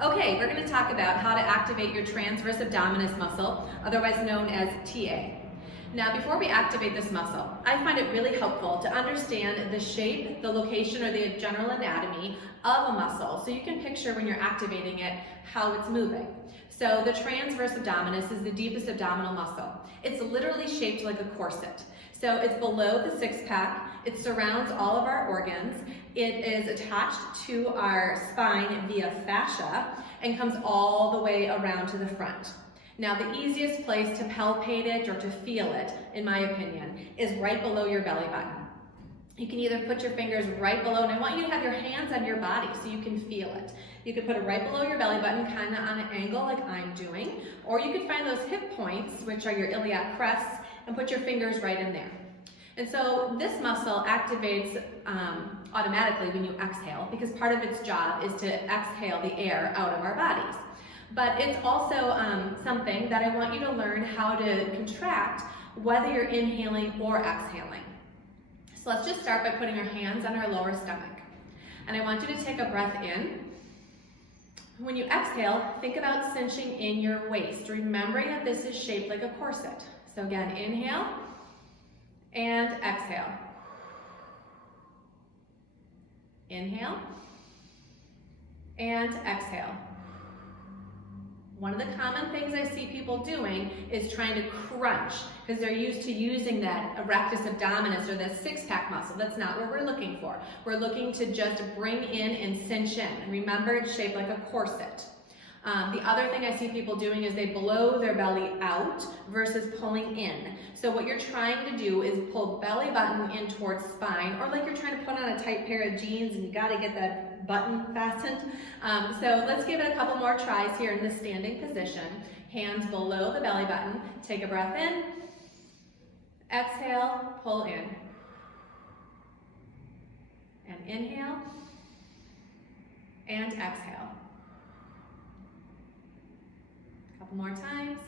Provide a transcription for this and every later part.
Okay, we're going to talk about how to activate your transverse abdominis muscle, otherwise known as TA. Now, before we activate this muscle, I find it really helpful to understand the shape, the location, or the general anatomy of a muscle so you can picture when you're activating it how it's moving. So the transverse abdominis is the deepest abdominal muscle. It's literally shaped like a corset. So it's below the six-pack, it surrounds all of our organs, it is attached to our spine via fascia and comes all the way around to the front. Now the easiest place to palpate it or to feel it, in my opinion, is right below your belly button. You can either put your fingers right below, and I want you to have your hands on your body so you can feel it. You could put it right below your belly button, kind of on an angle like I'm doing, or you could find those hip points, which are your iliac crests, and put your fingers right in there. And so this muscle activates automatically when you exhale, because part of its job is to exhale the air out of our bodies. But it's also something that I want you to learn how to contract whether you're inhaling or exhaling. So let's just start by putting our hands on our lower stomach. And I want you to take a breath in. When you exhale, think about cinching in your waist, remembering that this is shaped like a corset. So again, inhale and exhale. Inhale and exhale. One of the common things I see people doing is trying to crunch because they're used to using that erectus abdominis or the six-pack muscle. That's not what we're looking for. We're looking to just bring in and cinch in. And remember, it's shaped like a corset. The other thing I see people doing is they blow their belly out versus pulling in. So what you're trying to do is pull belly button in towards spine, or like you're trying to put on a tight pair of jeans and you got to get that button fastened. So let's give it a couple more tries here in this standing position. Hands below the belly button. Take a breath in. Exhale, pull in. And inhale. And exhale. Couple more times.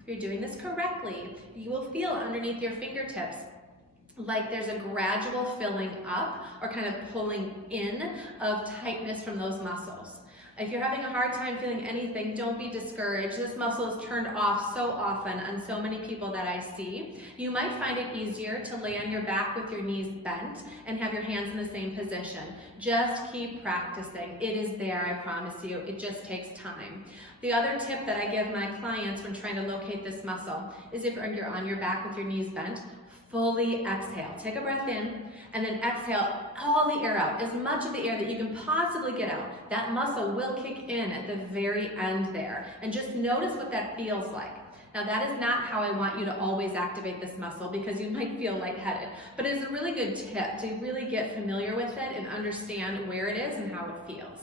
If you're doing this correctly, you will feel underneath your fingertips like there's a gradual filling up or kind of pulling in of tightness from those muscles. If you're having a hard time feeling anything, don't be discouraged. This muscle is turned off so often on so many people that I see. You might find it easier to lay on your back with your knees bent and have your hands in the same position. Just keep practicing. It is there, I promise you. It just takes time. The other tip that I give my clients when trying to locate this muscle is if you're on your back with your knees bent, fully exhale. Take a breath in and then exhale all the air out, as much of the air that you can possibly get out. That muscle will kick in at the very end there. And just notice what that feels like. Now that is not how I want you to always activate this muscle because you might feel lightheaded, but it's a really good tip to really get familiar with it and understand where it is and how it feels.